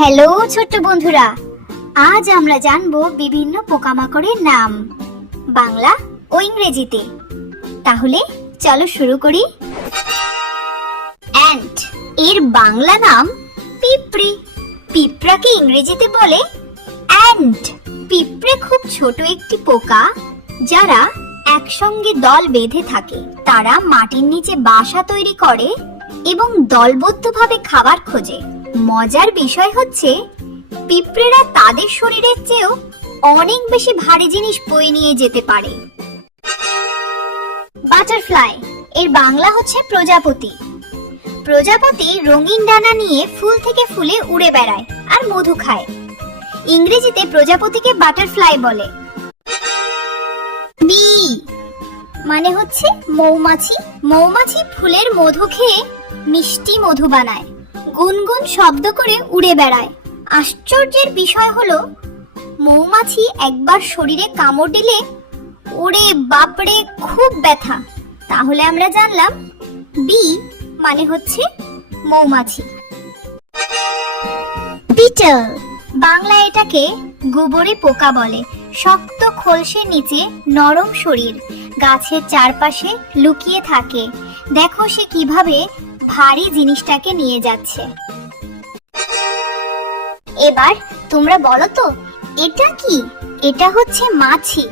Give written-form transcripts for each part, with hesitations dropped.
Hello ছোট্ট বন্ধুরা, আজ আমরা জানবো বিভিন্ন পোকামাকড়ের নাম বাংলা ও ইংরেজিতে। তাহলে চলো শুরু করি। অ্যান্ট এর বাংলা নাম পিঁপড়ে। পিঁপড়াকে ইংরেজিতে বলে অ্যান্ট। পিঁপড়ে খুব ছোট একটি পোকা যারা একসঙ্গে দল বেঁধে থাকে। তারা মাটির নিচে বাসা তৈরি করে এবং দলবদ্ধভাবে খাবার খোঁজে। মজার বিষয় হচ্ছে পিঁপড়েরা তাদের শরীরের চেয়েও অনেক বেশি ভারী জিনিস বয়ে নিয়ে যেতে পারে। বাটারফ্লাই এর বাংলা হচ্ছে প্রজাপতি। প্রজাপতি রঙিন ডানা নিয়ে ফুল থেকে ফুলে উড়ে বেড়ায় আর মধু খায়। ইংরেজিতে প্রজাপতিকে বাটারফ্লাই বলে। বি মানে হচ্ছে মৌমাছি। মৌমাছি ফুলের মধু খেয়ে মিষ্টি মধু বানায়, গুনগুন শব্দ করে উড়ে বেড়ায়। আশ্চর্যের বিষয় হলো মৌমাছি একবার শরীরে কামড় দিলে ওরে বাপরে খুব ব্যথা। তাহলে আমরা জানলাম বি মানে হচ্ছে মৌমাছি। বিটল বাংলা এটাকে গোবরে পোকা বলে। শক্ত খোলসের নিচে নরম শরীর, গাছের চারপাশে লুকিয়ে থাকে। দেখো সে কিভাবে ভারী জিনিসটাকে নিয়ে যাচ্ছে। এবার তোমরা বলো তো এটা কি? এটা হচ্ছে মাছি।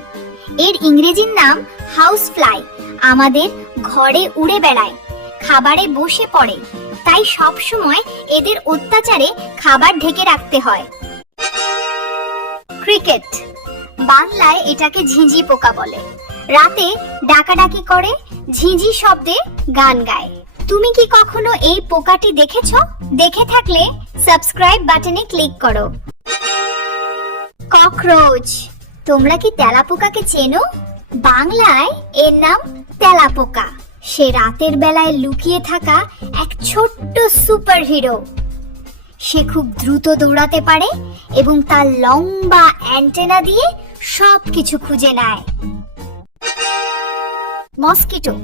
এর ইংরেজির নাম হাউস ফ্লাই। আমাদের ঘরে উড়ে বেড়ায়, খাবারে বসে পড়ে, তাই সব সময় এদের অত্যাচারে খাবার ঢেকে রাখতে হয়। ক্রিকেট বাংলায় এটাকে ঝিঁঝি পোকা বলে। রাতে ডাকাডাকি করে, ঝিঁঝি শব্দে গান গায়। তুমি কি কখনো এই পোকাটি দেখেছো? দেখে থাকলে সাবস্ক্রাইব বাটনে ক্লিক করো। ককরোচ তোমরা কি তেলাপোকাকে চেনো? বাংলায় এর নাম তেলাপোকা। সে রাতের বেলায় লুকিয়ে থাকা এক ছোট্ট সুপার হিরো। সে খুব দ্রুত দৌড়াতে পারে এবং তার লম্বা অ্যান্টেনা দিয়ে সবকিছু খুঁজে নেয়। মস্কিটো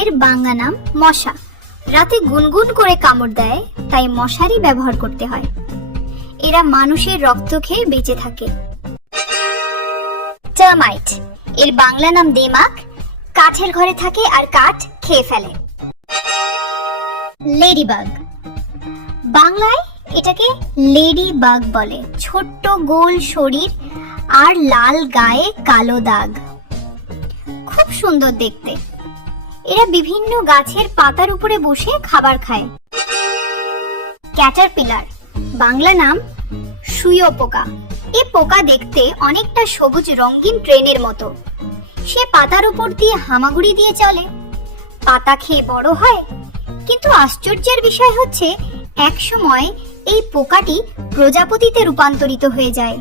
এর বাংলা নাম মশা। রাতে গুনগুন করে কামড় দেয়, তাই মশারি ব্যবহার করতে হয়। এরা মানুষের রক্ত খেয়ে বেঁচে থাকে। টার্মাইট এর বাংলা নাম দেমাক। কাঠের ঘরে থাকে আর কাঠ খেয়ে ফেলে। লেডিবাগ বাংলায় এটাকে লেডি বাগ বলে। ছোট্ট গোল শরীর আর লাল গায়ে কালো দাগ, খুব সুন্দর দেখতে। এরা বিভিন্ন গাছের পাতার উপরে বসে খাবার খায়। ক্যাটারপিলার বাংলা নাম শুঁয়ো পোকা। এই পোকা দেখতে অনেকটা সবুজ রঙিন ট্রেনের মতো। সে পাতার উপর দিয়ে হামাগুড়ি দিয়ে চলে, পাতা খেয়ে বড় হয়। কিন্তু আশ্চর্যের বিষয় হচ্ছে এক সময় এই পোকাটি প্রজাপতিতে রূপান্তরিত হয়ে যায়।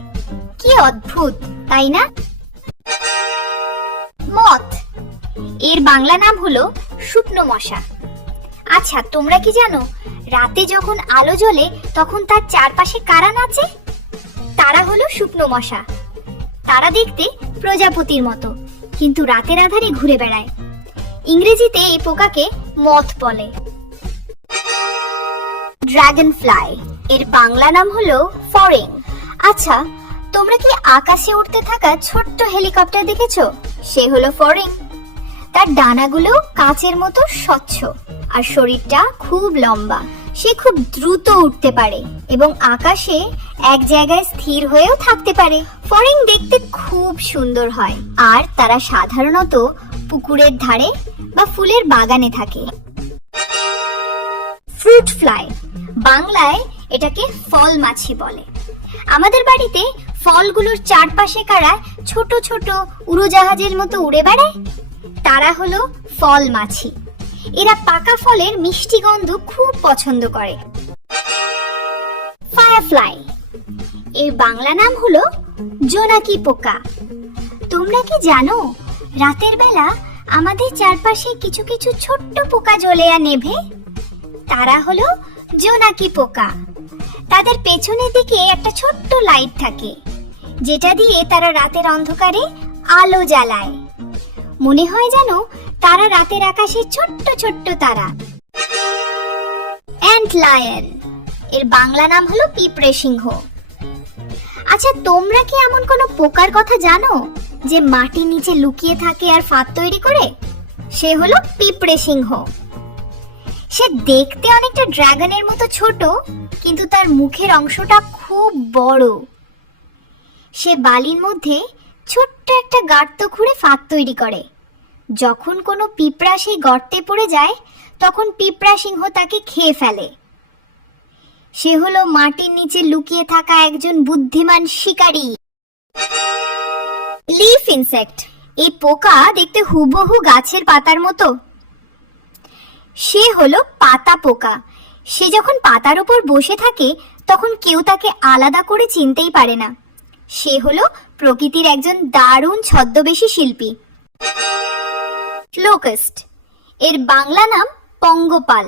কি অদ্ভুত, তাই না? মথ এর বাংলা নাম হলো শুকনো মশা। আচ্ছা, তোমরা কি জানো রাতে যখন আলো জ্বলে তখন তার চারপাশে কারা নাচে? তারা হলো শুকনো মশা। তারা দেখতে প্রজাপতির মতো, কিন্তু রাতের আধারে ঘুরে বেড়ায়। ইংরেজিতে এই পোকাকে মথ বলে। ড্রাগন ফ্লাই এর বাংলা নাম হলো ফড়িং। আচ্ছা, তোমরা কি আকাশে উড়তে থাকা ছোট্ট হেলিকপ্টার দেখেছো? সে হলো ফড়িং। তার ডানাগুলো কাচের মতো স্বচ্ছ আর শরীরটা খুব লম্বা। সে খুব দ্রুত উঠতে পারে এবং আকাশে এক জায়গায় স্থির হয়েও থাকতে পারে। ফড়িং দেখতে খুব সুন্দর হয় আর তারা সাধারণত পুকুরের ধারে বা ফুলের বাগানে থাকে। ফ্রুট ফ্লাই বাংলায় এটাকে ফল মাছি বলে। আমাদের বাড়িতে ফলগুলোর চারপাশে কারা ছোট ছোট উড়োজাহাজের মতো উড়ে বেড়ায়? তারা হলো ফল মাছি। এরা পাকা ফলের মিষ্টি গন্ধ খুব পছন্দ করে। ফায়ারফ্লাই এর বাংলা নাম হলো জোনাকি পোকা। তোমরা কি জানো রাতের বেলা আমাদের চারপাশে কিছু কিছু ছোট্ট পোকা জ্বলে আর নেভে? তারা হলো জোনাকি পোকা। তাদের পেছনের দিকে একটা ছোট্ট লাইট থাকে, যেটা দিয়ে তারা রাতের অন্ধকারে আলো জ্বালায়। মনে হয় যেন তারা রাতের আকাশে ছোট্ট ছোট্ট তারা। অ্যান্ট লায়ন এর বাংলা নাম হলো পিঁপড়ে সিংহ। আচ্ছা, তোমরা কি এমন কোনো পোকার কথা জানো যে মাটির নিচে লুকিয়ে থাকে আর ফাঁদ তৈরি করে? সে হলো পিঁপড়ে সিংহ। সে দেখতে অনেকটা ড্রাগনের মতো ছোট, কিন্তু তার মুখের অংশটা খুব বড়। সে বালির মধ্যে ছোট্ট একটা গর্ত খুঁড়ে ফাঁদ তৈরি করে। যখন কোনো পিঁপড়া সেই গর্তে পড়ে যায়, তখন পিঁপড়া সিংহ তাকে খেয়ে ফেলে। সে হলো মাটির নিচে লুকিয়ে থাকা একজন বুদ্ধিমান শিকারী। লিফ ইনসেক্ট, এই পোকা দেখতে হুবহু গাছের পাতার মতো। সে হলো পাতা পোকা। সে যখন পাতার উপর বসে থাকে, তখন কেউ তাকে আলাদা করে চিনতেই পারে না। সে হলো প্রকৃতির একজন দারুণ ছদ্মবেশী শিল্পী। লোকাস্ট, এর বাংলা নাম পঙ্গপাল।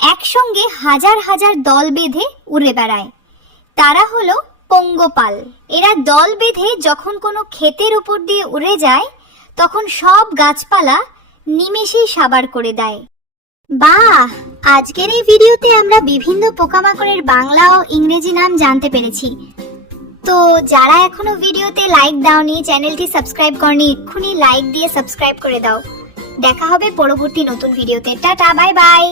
একসঙ্গে হাজার হাজার দল বেঁধে উড়ে বেড়ায়, তারা হলো পঙ্গপাল। এরা দল বেঁধে যখন কোনো ক্ষেতের উপর দিয়ে উড়ে যায়, তখন সব গাছপালা নিমেষেই সাবার করে দেয়। বাহ, আজকের এই ভিডিওতে আমরা বিভিন্ন পোকামাকড়ের বাংলা ও ইংরেজি নাম জানতে পেরেছি। তো যারা এখনো ভিডিওতে লাইক দাওনি, চ্যানেলটি সাবস্ক্রাইব করনি, এক্ষুনি লাইক দিয়ে সাবস্ক্রাইব করে দাও। দেখা হবে পরবর্তী নতুন ভিডিওতে। Tata, bye bye.